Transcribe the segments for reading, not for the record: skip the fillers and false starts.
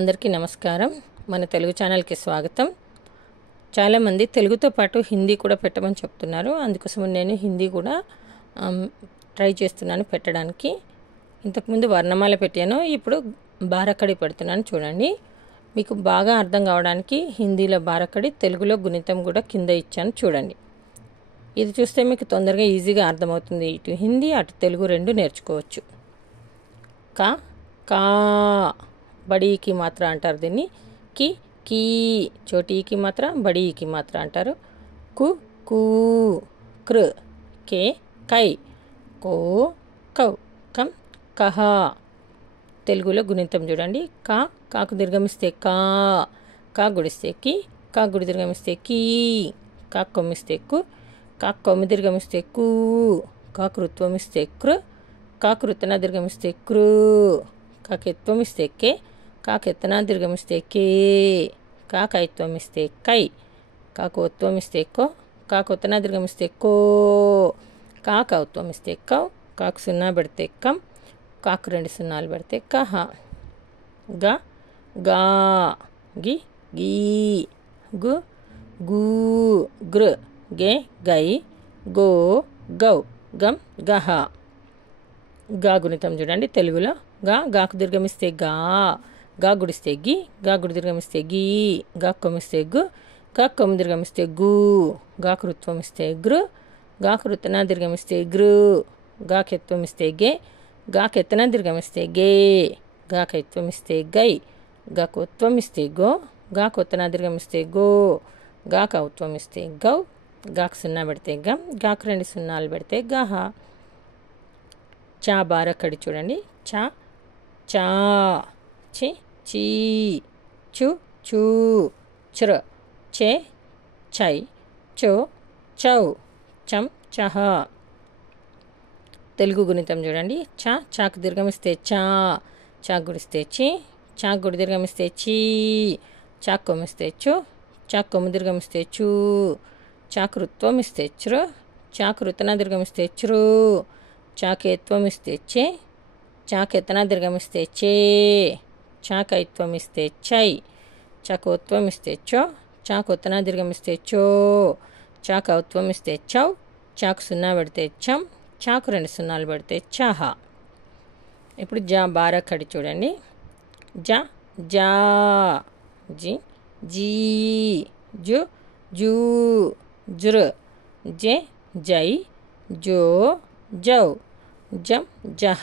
అందరికీ నమస్కారం. మన తెలుగు ఛానల్కి స్వాగతం. చాలామంది తెలుగుతో పాటు హిందీ కూడా పెట్టమని చెప్తున్నారు. అందుకోసం నేను హిందీ కూడా ట్రై చేస్తున్నాను పెట్టడానికి. ఇంతకుముందు వర్ణమాల పెట్టాను, ఇప్పుడు బారకడి పెడుతున్నాను. చూడండి, మీకు బాగా అర్థం కావడానికి హిందీలో బారకడి, తెలుగులో గుణితం కూడా కింద ఇచ్చాను. చూడండి, ఇది చూస్తే మీకు తొందరగా ఈజీగా అర్థమవుతుంది. ఇటు హిందీ అటు తెలుగు రెండు నేర్చుకోవచ్చు. కా కా బड़ी की मात्रा अंटाరు దీన్ని. కి కీ छोटी की मात्रा, बड़ी की मात्रा अंटाరు. కు కూ కృ కే కై కో కౌ కం కహ. తెలుగులో గుణితం చూడండి. కాకు దీర్ఘమిస్తే కా, కా గుడిస్తే కి, కా గుడి దీర్ఘమిస్తే కీ, కా కొమ్మిస్తే కు, కా కొమ్మి దీర్ఘమిస్తే కు, కా కృత్వం ఇస్తే కృ, కా కృతన దీర్ఘమిస్తే కృ, కా కెత్వం ఇస్తే కే, కా కెత్తన దీర్ఘమిస్తే కే, కా కైత్వం ఇస్తే కై, కా కోత్వం ఇస్తే కో, కా కొత్తన దీర్ఘమిస్తే కో, కా కౌత్వం ఇస్తే కౌ, కాకు సున్నా పెడితే కం, కాకు రెండు సున్నాలు పెడితే కహ. గా గా గి గీ గు గూ గృ గే గై గో గౌ గం గహ. గా గుణితం చూడండి. తెలుగులో గాకు దీర్ఘమిస్తే గా, గా గుడిస్తే గి, గా గుడి దీర్ఘమిస్తే గీ, గా కొమ్మిస్తే గు, గా కొమ్మి దీర్ఘమిస్తే గు, గా కృత్వం ఇస్తే గృ, గా కృతన దీర్ఘమిస్తే గృ, గా కెత్వం ఇస్తే గే, గా కెత్తన దీర్ఘమిస్తే గే, గా కైత్వం ఇస్తే గై, గా కొత్వం ఇస్తే గో, గా కొత్తన దీర్ఘమిస్తే గో, గా కౌత్వం ఇస్తే గౌ, గాకు సున్నా పెడితే గం, గాకు రెండు సున్నాలు పెడితే గహ. చా బారకడి చూడండి. చా చా చి చీ చు చూ చ్ర చే చై చో చౌ చం చహ. తెలుగు గుణితం చూడండి. చాకు దీర్ఘమిస్తే చా, చాకు గుడిస్తే చి, చాకు గుడి దీర్ఘమిస్తే చీ, చాకు కొమ్మిస్తే చు, చాకు కొమ్మి దీర్ఘమిస్తే చూ, చాకృత్వం ఇస్తే చ్ర, చాకృతన దీర్ఘమిస్తే చ్రు, చాకేత్వం ఇస్తే చే, చాకెత్తన దీర్ఘమిస్తే చే, చాకైత్వం ఇస్తే చై, చాకోత్వం ఇస్తే చో, చాకొత్తన దీర్ఘమిస్తే చో, చాకౌత్వం ఇస్తే చౌ, చాకు సున్నా పెడితే చం, చాకు రెండు సున్నాలు పెడితే చహ. ఇప్పుడు జా బారకడి చూడండి. జా జా జి జీ జు జూ జృ జే జై జో జౌ జం జహ.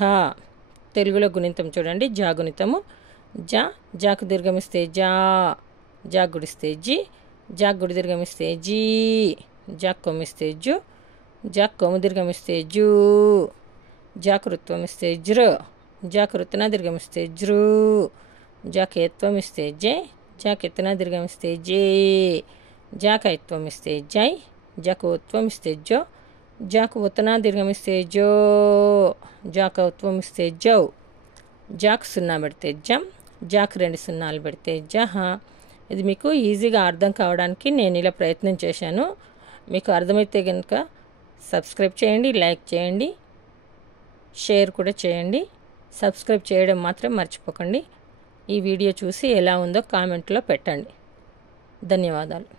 తెలుగులో గుణితం చూడండి. జా గుణితము. జాకు దీర్ఘమిస్తే జా, జా గుడిస్తే జి, జా గుడి దీర్ఘమిస్తే జీ, జా కొమ్మిస్తే జు, జా కొమ్ము దీర్ఘమిస్తే జూ, జా కృత్వం ఇస్తే జృ, జా కృతన దీర్ఘమిస్తే జృ, జా కేత్వం ఇస్తే జే, జా కెత్తన దీర్ఘమిస్తే జే, జా కైత్వం ఇస్తే జై, జా కోత్వం ఇస్తే జో, జాకు ఉత్తన దీర్ఘమిస్తే జో, జాకౌత్వం ఇస్తే జౌ, జాకు సున్నా పెడితే జం, జాకు రెండు సున్నాలు పెడితే జహ. ఇది మీకు ఈజీగా అర్థం కావడానికి నేను ఇలా ప్రయత్నం చేశాను. మీకు అర్థమైతే కనుక సబ్స్క్రైబ్ చేయండి, లైక్ చేయండి, షేర్ కూడా చేయండి. సబ్స్క్రైబ్ చేయడం మాత్రం మర్చిపోకండి. ఈ వీడియో చూసి ఎలా ఉందో కామెంట్లో పెట్టండి. ధన్యవాదాలు.